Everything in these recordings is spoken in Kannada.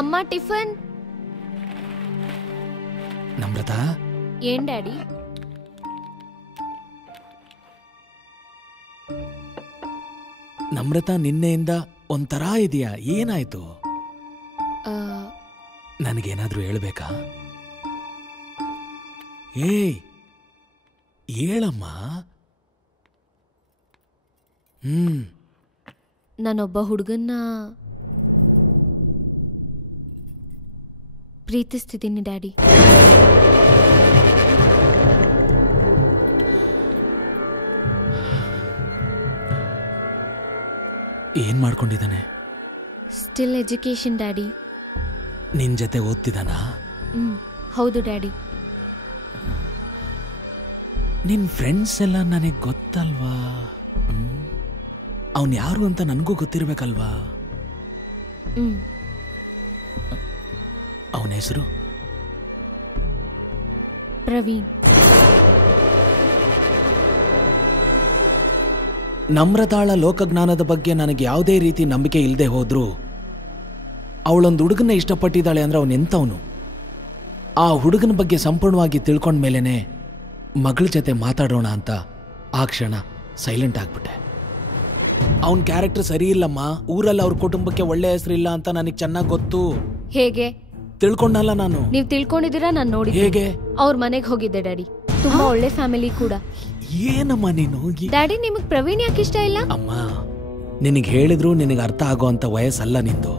ಅಮ್ಮ ಟಿಫನ್. ನಮ್ರತಾ. ಏನ್ ಡ್ಯಾಡಿ? ನಮ್ರತಾ, ನಿನ್ನೆಯಿಂದ ಒಂಥರ ಇದೆಯಾ? ಏನಾಯ್ತು? ನನಗೇನಾದ್ರೂ ಹೇಳ್ಬೇಕಾ? ಏಯ್ ಹೇಳಮ್ಮ. ನಾನೊಬ್ಬ ಹುಡುಗನ್ನ ಪ್ರೀತಿಸ್ತಿದ್ದೀನಿ ಡ್ಯಾಡಿ. ಏನ್ ಮಾಡ್ಕೊಂಡಿದ್ದಾನೆ? Still education daddy. ನಿನ್ ಜೊತೆ ಓದ್ತಿದ್ದಾನಾ? ಹೌದು ಡ್ಯಾಡಿ. ನಿನ್ ಫ್ರೆಂಡ್ಸ್ ಎಲ್ಲ ನನಗೆ ಗೊತ್ತಲ್ವಾ? ಅವನ್ ಯಾರು ಅಂತ ನನಗೂ ಗೊತ್ತಿರ್ಬೇಕಲ್ವಾ? ಅವನ ಹೆಸರು ಪ್ರವೀಣ್. ನಮ್ರತಾಳ ಲೋಕಜ್ಞಾನದ ಬಗ್ಗೆ ನನಗೆ ಯಾವುದೇ ರೀತಿ ನಂಬಿಕೆ ಇಲ್ಲದೆ ಹೋದ್ರು, ಅವಳೊಂದು ಹುಡುಗನ ಇಷ್ಟಪಟ್ಟಿದ್ದಾಳೆ ಅಂದ್ರೆ ಅವನೆಂತವನು? ಆ ಹುಡುಗನ ಬಗ್ಗೆ ಸಂಪೂರ್ಣವಾಗಿ ತಿಳ್ಕೊಂಡ್ಮೇಲೆನೆ ಮಗಳ ಜೊತೆ ಮಾತಾಡೋಣ ಅಂತ ಆ ಕ್ಷಣ ಸೈಲೆಂಟ್ ಆಗ್ಬಿಟ್ಟೆ. ಅವನ ಕ್ಯಾರೆಕ್ಟರ್ ಸರಿ ಇಲ್ಲಮ್ಮ. ಊರಲ್ಲಿ ಅವ್ರ ಕುಟುಂಬಕ್ಕೆ ಒಳ್ಳೆ ಹೆಸರಿಲ್ಲ ಅಂತ ನನಗೆ ಚೆನ್ನಾಗಿ ಗೊತ್ತು. ಹೇಗೆ ತಿಳ್ಕೊಂಡಲ್ಲ ನಾನು? ನೀವ್ ತಿಳ್ಕೊಂಡಿದ್ದೀರಾ, ನಾನು ನೋಡಿ. ಹೇಗೆ? ಅವ್ರ ಮನೆಗೆ ಹೋಗಿದ್ದೆ ಡ್ಯಾಡಿ. ತುಂಬಾ ಒಳ್ಳೆ ಫ್ಯಾಮಿಲಿ ಕೂಡ. ಏನಮ್ಮ ನೀನು? ಡ್ಯಾಡಿ, ನಿಮಗ್ ಪ್ರವೀಣ್ ಯಾಕೆ ಇಷ್ಟ ಇಲ್ಲ? ಅಮ್ಮ, ನಿನಗೆ ಹೇಳಿದ್ರು ನಿನಗೆ ಅರ್ಥ ಆಗೋ ಅಂತ ವಯಸ್ಸಲ್ಲ ನಿಂದು.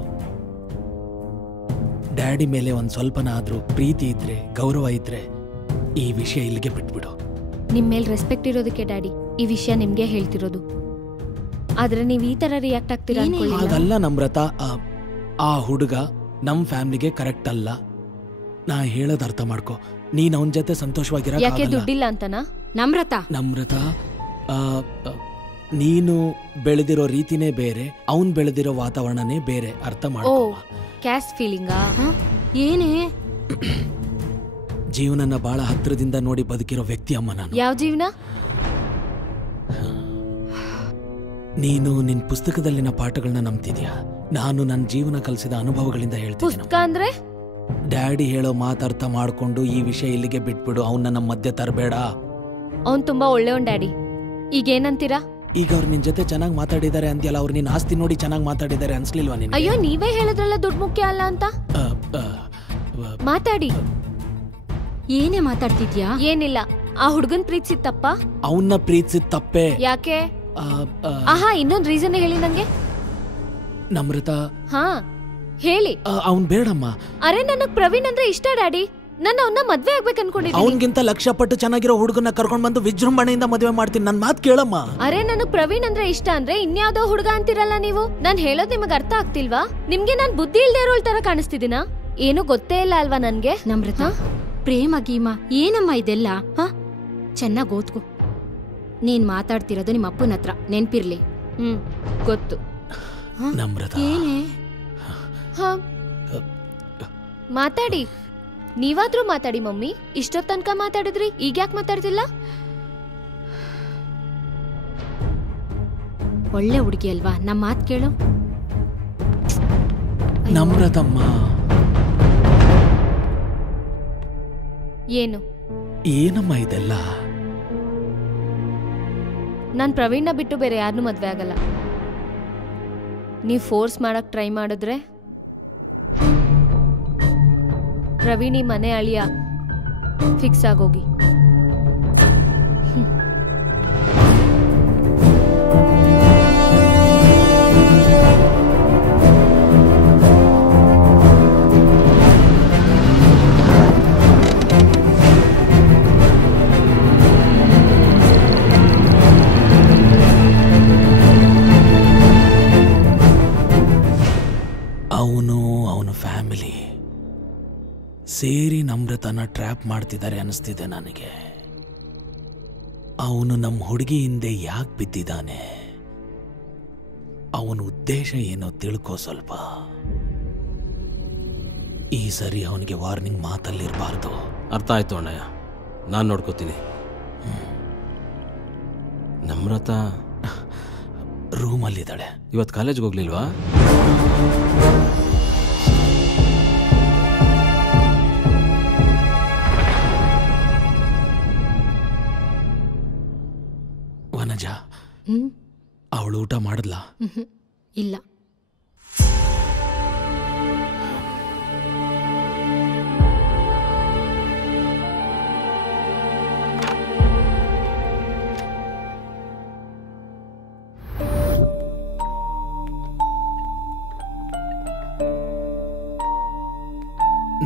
ಡ್ಯಾಡಿ ಮೇಲೆ ಒಂದ್ ಸ್ವಲ್ಪನಾದ್ರೂ ಪ್ರೀತಿ ಇದ್ರೆ, ಗೌರವ ಇದ್ರೆ ಈ ವಿಷಯ ಇಲ್ಲಿಗೆ ಬಿಟ್ಬಿಡು. ನಿಮ್ ಮೇಲೆ ರೆಸ್ಪೆಕ್ಟ್ ಇರೋದಕ್ಕೆ ಡ್ಯಾಡಿ ಈ ವಿಷಯ ನಿಮ್ಗೆ ಹೇಳ್ತಿರೋದು. ಆದ್ರೆ ನೀವ್ ಈ ತರ ರಿಯಾಕ್ಟ್ ಆಗ್ತೀರಾ ಅನ್ಕೊಳ್ಳಿಲ್ಲ. ಅದಲ್ಲ ನಮ್ರತಾ, ಆ ಹುಡುಗ ನಮ್ ಫ್ಯಾಮಿಲಿಗೆ ಕರೆಕ್ಟ್ ಅಲ್ಲ. ನಾ ಹೇಳೋದ್ ಅರ್ಥ ಮಾಡ್ಕೊ. ನೀನ್ ಅವನ ಜೊತೆ ಸಂತೋಷವಾಗಿರ. ಯಾಕೆ? ದುಡ್ಡಿಲ್ಲ ಅಂತನಾ? ನಮ್ರತಾ, ನೀನು ಬೆಳೆದಿರೋ ರೀತಿನೇ ಬೇರೆ, ಅವನ್ ಬೆಳೆದಿರೋ ವಾತಾವರಣನೇ ಬೇರೆ. ಅರ್ಥ ಮಾಡ್ಕೊ. ಕ್ಯಾಸ್ಟ್ ಫೀಲಿಂಗಾ? ಏನೇ? ಜೀವನನ ಬಹಳ ಹತ್ರದಿಂದ ನೋಡಿ ಬದುಕಿರೋ ವ್ಯಕ್ತಿ ಅಮ್ಮ ನಾನು. ಯಾವ ಜೀವನ? ನೀನು ನಿನ್ ಪುಸ್ತಕದಲ್ಲಿನ ಪಾಠಗಳನ್ನ ನಂಬ್ತಿದ್ಯಾ? ನಾನು ನನ್ನ ಜೀವನ ಕಲಿಸಿದ ಅನುಭವಗಳಿಂದ ಹೇಳ್ತೀನಿ. ಪುಸ್ತಕ ಅಂದ್ರೆ? ಡ್ಯಾಡಿ ಹೇಳೋ ಮಾತಾರ್ಥ ಮಾಡ್ಕೊಂಡು ಈ ವಿಷಯ ಇಲ್ಲಿಗೆ ಬಿಟ್ಬಿಡು. ಅವನ್ನ ನಮ್ಮ ಮಧ್ಯೆ ತರಬೇಡ. ಅವ್ನ್ ತುಂಬಾ ಒಳ್ಳೆಯವನ್ ಡ್ಯಾಡಿ. ಈಗ ಏನಂತೀರಾ? ಈಗ ಅವ್ರು ನಿನ್ ಜೊತೆ ಚೆನ್ನಾಗಿ ಮಾತಾಡಿದ್ದಾರೆ ಅಂದ್ಯಲ್ಲ, ಅವ್ರು ನಿನ್ ಆಸ್ತಿ ನೋಡಿ ಚೆನ್ನಾಗಿ ಮಾತಾಡಿದ್ದಾರೆ ಅನ್ಸ್ಲಿಲ್ವಾ ನಿನ್ಗೆ? ಅಯ್ಯೋ, ನೀವೇ ಹೇಳಿದ್ರಲ್ಲ ದುಡ್ಡು ಮುಖ್ಯ ಅಲ್ಲ ಅಂತ. ಮಾತಾಡಿ. ಏನೇ ಮಾತಾಡ್ತಿದ್ಯಾ? ಏನಿಲ್ಲ. ಆ ಹುಡುಗನ್ ಪ್ರೀತಿಸಿದ ತಪ್ಪ? ಅವನ್ನ ಪ್ರೀತಿಸಿದ ತಪ್ಪೆ. ಯಾಕೆ? ಆಹಾ, ಇನ್ನೊಂದ್ ರೀಸನ್ ಹೇಳಿ ನಂಗೆ. ನಮ್ರತಾ. ಹಾ ಹೇಳಿ. ಅವ್ನ್ ಬೇಡಮ್ಮ. ಅರೆ, ನನಗ್ ಪ್ರವೀಣ್ ಅಂದ್ರೆ ಇಷ್ಟ ಡ್ಯಾಡಿ. ನಾನು ಅವನ್ನ ಮದ್ವೆ ಆಗ್ಬೇಕು ಅನ್ಕೊಂಡಿದ್ದೀನಿ. ಅವನ್ಗಿಂತ ಲಕ್ಷ ಪಟ್ಟು ಚೆನ್ನಾಗಿರೋ ಹುಡುಗನ ಕರ್ಕೊಂಡ್ ಬಂದು ವಿಜೃಂಭಣೆಯಿಂದ ಮದುವೆ ಮಾಡ್ತೀನಿ. ನನ್ ಮಾತ್ ಕೇಳಮ್ಮ. ಅರೆ, ನನಗ್ ಪ್ರವೀಣ್ ಅಂದ್ರೆ ಇಷ್ಟ ಅಂದ್ರೆ ಇನ್ಯಾವುದೋ ಹುಡುಗ ಅಂತಿರಲ್ಲ ನೀವು. ನಾನ್ ಹೇಳೋದ್ ನಿಮಗ್ ಅರ್ಥ ಆಗ್ತಿಲ್ವಾ? ನಿಮ್ಗೆ ನಾನ್ ಬುದ್ಧಿ ಇಲ್ದೇ ಇರೋಳ್ ತರ ಕಾಣಿಸ್ತಿದ್ದೀನಾ? ಏನು ಗೊತ್ತೇ ಇಲ್ಲ ಅಲ್ವಾ ನನ್ಗೆ? ನಮ್ರತಾ, ಪ್ರೇಮ ಗೀಮ ಏನಮ್ಮ ಇದೆಲ್ಲ? ಚೆನ್ನಾಗ್ ಓದ್ಕೊ. ನೀನ್ ಮಾತಾಡ್ತಿರೋದು ನಿಮ್ಮ ಅಪ್ಪನ ಹತ್ರ, ನೆನ್ಪಿರ್ಲಿ. ಗೊತ್ತು. ನಮ್ರತಾ, ಏನೇ? ಮಾತಾಡಿ. ನೀವಾದ್ರೂ ಮಾತಾಡಿ ಮಮ್ಮಿ. ಇಷ್ಟೊತ್ ತನಕ ಮಾತಾಡಿದ್ರಿ, ಈಗ ಯಾಕೆ ಮಾತಾಡ್ತಿಲ್ಲ? ಒಳ್ಳೆ ಹುಡುಗಿ ಅಲ್ವಾ? ನಮ್ಮ ಮಾತ್ ಕೇಳು. ನಮ್ರತಮ್ಮ. ಏನು? ಏನಮ್ಮ ಇದೆಲ್ಲ? ನಾನ್ ಪ್ರವೀಣ್ನ ಬಿಟ್ಟು ಬೇರೆ ಯಾರನ್ನೂ ಮದ್ವೆ ಆಗಲ್ಲ. ನೀವ್ ಫೋರ್ಸ್ ಮಾಡಕ್ ಟ್ರೈ ಮಾಡಿದ್ರೆ ಪ್ರವೀಣಿ ಮನೆ ಅಳಿಯ ಫಿಕ್ಸ್ ಆಗೋಗಿ. ಅವನ ಫ್ಯಾಮಿಲಿ ಸೇರಿ ನಮ್ರತನ ಟ್ರ್ಯಾಪ್ ಮಾಡ್ತಿದ್ದಾರೆ ಅನಿಸ್ತಿದೆ ನನಗೆ. ಅವನು ನಮ್ಮ ಹುಡುಗಿ ಹಿಂದೆ ಯಾಕೆ ಬಿದ್ದಿದ್ದಾನೆ? ಅವನ ಉದ್ದೇಶ ಏನೋ ತಿಳ್ಕೋ ಸ್ವಲ್ಪ. ಈ ಸರಿ ಅವನಿಗೆ ವಾರ್ನಿಂಗ್ ಮಾತಲ್ಲಿರಬಾರ್ದು. ಅರ್ಥ ಆಯ್ತು ಅಣ್ಣಯ್ಯ, ನಾನು ನೋಡ್ಕೋತೀನಿ. ನಮ್ರತಾ ರೂಮಲ್ಲಿದ್ದಾಳೆ. ಇವತ್ತು ಕಾಲೇಜ್ಗೆ ಹೋಗ್ಲಿಲ್ವಾ? ಅವಳು ಊಟ ಮಾಡಿದ್ಲಾ? ಇಲ್ಲ.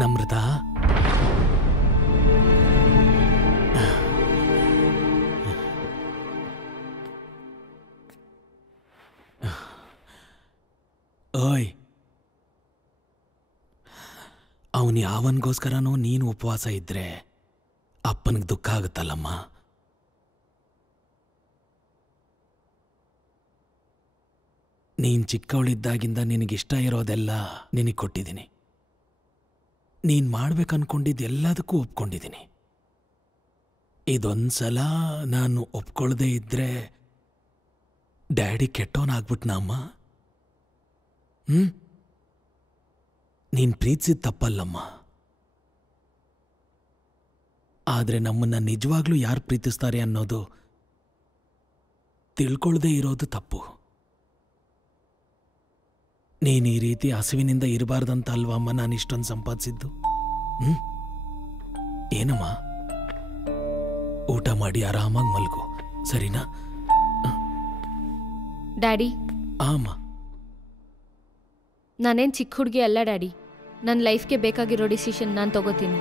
ನಮ್ರತ, ಓಯ್, ಅವನು ಯಾವನ್ಗೋಸ್ಕರನೋ ನೀನು ಉಪವಾಸ ಇದ್ರೆ ಅಪ್ಪನಿಗೆ ದುಃಖ ಆಗುತ್ತಲ್ಲಮ್ಮ. ನೀನು ಚಿಕ್ಕವಳಿದ್ದಾಗಿಂದ ನಿನಗಿಷ್ಟ ಇರೋದೆಲ್ಲ ನಿನಗೆ ಕೊಟ್ಟಿದ್ದೀನಿ. ನೀನು ಮಾಡ್ಬೇಕನ್ಕೊಂಡಿದ್ದು ಎಲ್ಲದಕ್ಕೂ ಒಪ್ಕೊಂಡಿದ್ದೀನಿ. ಇದೊಂದ್ಸಲ ನಾನು ಒಪ್ಕೊಳ್ಳದೆ ಇದ್ರೆ ಡ್ಯಾಡಿ ಕೆಟ್ಟವನಾಗ್ಬಿಟ್ನ ಅಮ್ಮ. ನೀನು ಪ್ರೀತಿಸಿದ ತಪ್ಪಲ್ಲಮ್ಮ, ಆದರೆ ನಮ್ಮನ್ನ ನಿಜವಾಗ್ಲೂ ಯಾರು ಪ್ರೀತಿಸ್ತಾರೆ ಅನ್ನೋದು ತಿಳ್ಕೊಳ್ದೇ ಇರೋದು ತಪ್ಪು. ನೀನು ಈ ರೀತಿ ಹಸಿವಿನಿಂದ ಇರಬಾರ್ದಂತ ಅಲ್ವಮ್ಮ ನಾನು ಇಷ್ಟೊಂದು ಸಂಪಾದಿಸಿದ್ದು. ಏನಮ್ಮ, ಊಟ ಮಾಡಿ ಆರಾಮಾಗಿ ಮಲ್ಗು, ಸರಿನಾ? ಡ್ಯಾಡಿ, ಆಮ್ಮ, ನಾನೇನು ಚಿಕ್ಕ ಹುಡುಗಿ ಅಲ್ಲ ಡ್ಯಾಡಿ. ನನ್ನ ಲೈಫ್ಗೆ ಬೇಕಾಗಿರೋ ಡಿಸಿಷನ್ ನಾನು ತಗೋತೀನಿ.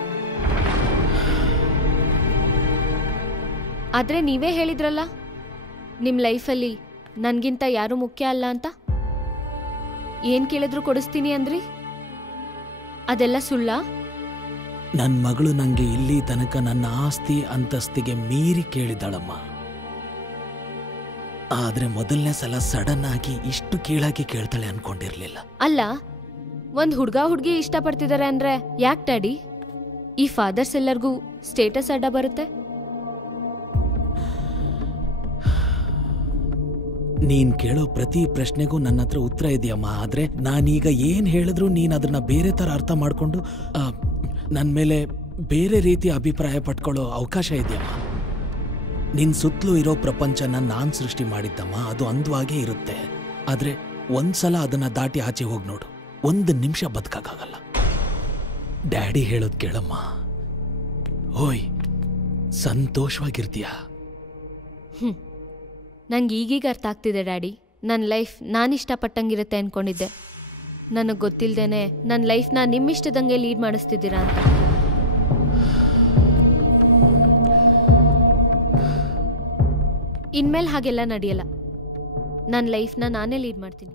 ಆದರೆ ನೀವೇ ಹೇಳಿದ್ರಲ್ಲ, ನಿಮ್ಮ ಲೈಫಲ್ಲಿ ನನಗಿಂತ ಯಾರೂ ಮುಖ್ಯ ಅಲ್ಲ ಅಂತ. ಏನು ಕೇಳಿದ್ರು ಕೊಡಿಸ್ತೀನಿ ಅಂದ್ರಿ, ಅದೆಲ್ಲ ಸುಳ್ಳ? ನನ್ನ ಮಗಳು ನನಗೆ ಇಲ್ಲಿ ತನಕ ನನ್ನ ಆಸ್ತಿ ಅಂತಸ್ತಿಗೆ ಮೀರಿ ಕೇಳಿದಾಳಮ್ಮ. ಆದ್ರೆ ಮೊದಲನೇ ಸಲ ಸಡನ್ ಆಗಿ ಇಷ್ಟು ಕೀಳಾಗಿ ಕೇಳ್ತಾಳೆ ಅನ್ಕೊಂಡಿರ್ಲಿಲ್ಲ. ಅಲ್ಲ, ಒಂದು ಹುಡುಗಿ ಇಷ್ಟಪಡ್ತಿದ್ದಾರೆ ಅಂದ್ರೆ ಯಾಕೆ ಡ್ಯಾಡಿ? ಈ ಫಾದರ್ಸ್ ಎಲ್ಲರಿಗೂ ಸ್ಟೇಟಸ್ ಅಡ್ಡ ಬರುತ್ತೆ. ನೀನ್ ಕೇಳೋ ಪ್ರತಿ ಪ್ರಶ್ನೆಗೂ ನನ್ನ ಹತ್ರ ಉತ್ತರ ಇದೆಯಮ್ಮ. ಆದ್ರೆ ನಾನೀಗ ಏನ್ ಹೇಳಿದ್ರು ನೀನ್ ಅದನ್ನ ಬೇರೆ ತರ ಅರ್ಥ ಮಾಡ್ಕೊಂಡು ನನ್ನ ಮೇಲೆ ಬೇರೆ ರೀತಿ ಅಭಿಪ್ರಾಯ ಪಟ್ಕೊಳ್ಳೋ ಅವಕಾಶ ಇದೆಯಮ್ಮ. ನಿನ್ ಸುತ್ತಲೂ ಇರೋ ಪ್ರಪಂಚನ ನಾನ್ ಸೃಷ್ಟಿ ಮಾಡಿದ್ದಮ್ಮ. ಅದು ಅಂದವಾಗೇ ಇರುತ್ತೆ. ಆದ್ರೆ ಒಂದ್ಸಲ ಅದನ್ನ ದಾಟಿ ಆಚೆ ಹೋಗಿ ನೋಡು, 1 ನಿಮಿಷ ಬದುಕಾಗಲ್ಲ. ಡ್ಯಾಡಿ ಹೇಳೋದ್ ಕೇಳಮ್ಮ. ಓಯ್, ಸಂತೋಷವಾಗಿರ್ತೀಯ. ನಂಗೆ ಈಗೀಗ ಅರ್ಥ ಆಗ್ತಿದೆ ಡ್ಯಾಡಿ. ನನ್ನ ಲೈಫ್ ನಾನು ಇಷ್ಟಪಟ್ಟಂಗಿರುತ್ತೆ ಅಂದ್ಕೊಂಡಿದ್ದೆ. ನನಗೆ ಗೊತ್ತಿಲ್ಲದೇನೆ ನನ್ನ ಲೈಫ್ನ ನಿಮ್ಮಿಷ್ಟದಂಗೆ ಲೀಡ್ ಮಾಡಿಸ್ತಿದ್ದೀರಾ ಅಂತ. ಇನ್ಮೇಲೆ ಹಾಗೆಲ್ಲ ನಡೆಯಲ್ಲ. ನನ್ನ ಲೈಫ್ನ ನಾನೇ ಲೀಡ್ ಮಾಡ್ತೀನಿ.